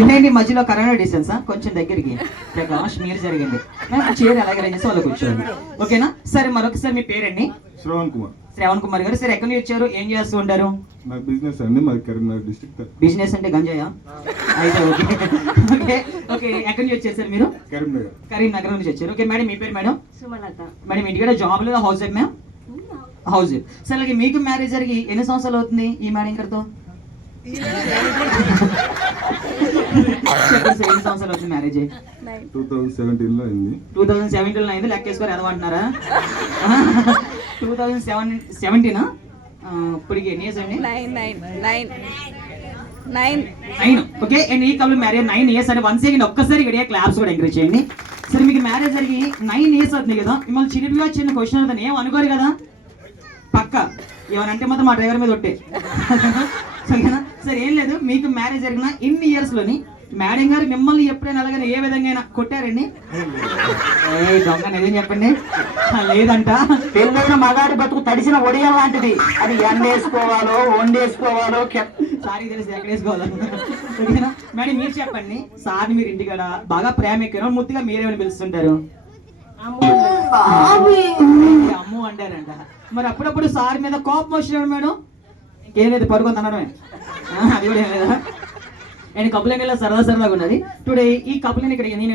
ఇదేంటి మధ్యలో corona distance కొంచెం దగ్గరికి ప్రకాష్ మీరు జరిగింది చైర్ అలాగే చేసి వాళ్ళు కూర్చోండి ఓకేనా. సరే మరొకసారి మీ పేరండి? శ్రవణ్ కుమార్ గారు. సరే ఎక్కడి నుంచి వచ్చారు, ఏం చేస్తూ ఉంటారు? బిజినెస్ అండి, మాది కరీంనగర్ డిస్ట్రిక్ట్. బిజినెస్ అంటే గంజాయా? అయితే ఓకే ఓకే ఓకే. ఎక్కడి నుంచి వచ్చారు సార్ మీరు? కరీంనగర్ నుంచి వచ్చారు. ఓకే మేడం, మీ పేరు మేడం? సుమలత. మేడం ఇంటికాడ జాబ్ లేదా house wife? Ma'am house wife. సరే అలాగే మీకు మ్యారేజ్ జరిగి ఎన్ని సంవత్సరాలు అవుతుంది ఈ మేడం గారితో? చెప్పండి సార్, ఎన్ని సంవత్సరాలు అవుతుంది మ్యారేజ్? 2017లో అయింది. 2017లో అయింది. లెక్క వేసుకోరు ఎదవంటున్నారా? 2017 ఇప్పటికి ఎన్ని ఇయర్స్ అండి? 9. ఓకే. అండ్ ఈ కపుల్ మ్యారేజ్ 9 ఇయర్స్ అంటే వన్స్ అగైన్ ఒక్కసారి గడియా క్లాప్స్ కూడా ఎంకరేజ్ చేయండి. సరే మీకు మ్యారేజ్ జరిగి 9 ఇయర్స్ అవుతుంది కదా, మిమ్మల్ని చిరిపిగా చిన్న క్వశ్చన్ అవుతుంది, ఏం అనుకోరు కదా పక్క ఏమనంటే మాత్రం మా డ్రైవర్ మీద ఒట్టే సరేనా. సరే ఏం లేదు, మీకు మ్యారేజ్ జరిగిన ఇన్ని ఇయర్స్ లోని మేడం గారు మిమ్మల్ని ఎప్పుడైనా అలాగని ఏ విధంగా కొట్టారండి? దొంగ నిజం చెప్పండి. లేదంట. పెళ్ళైన మగాడి బతుకు తడిసిన ఒడియం లాంటిది, అది ఎండేసుకోవాలో వండేసుకోవాలో. సారీ తెలుసు ఎక్కడ వేసుకోవాలో. ఓకేనా మేడం మీరు చెప్పండి, సార్ని మీరు ఇంటికాడ బాగా ప్రేమ ఎక్కారు, ముద్దుగా మీరేమని పిలుస్తుంటారు? అమ్ము అంటారంట. మరి అప్పుడప్పుడు సార్ మీద కోపం వచ్చినాడు మేడం? ఇంకేం లేదు, పడుకొని అనడమే. అది కూడా ఏం లేదా? అండ్ కపుల్ సరదాగా ఉన్నది టుడే. ఈ కపుల్ ఇక్కడ నేను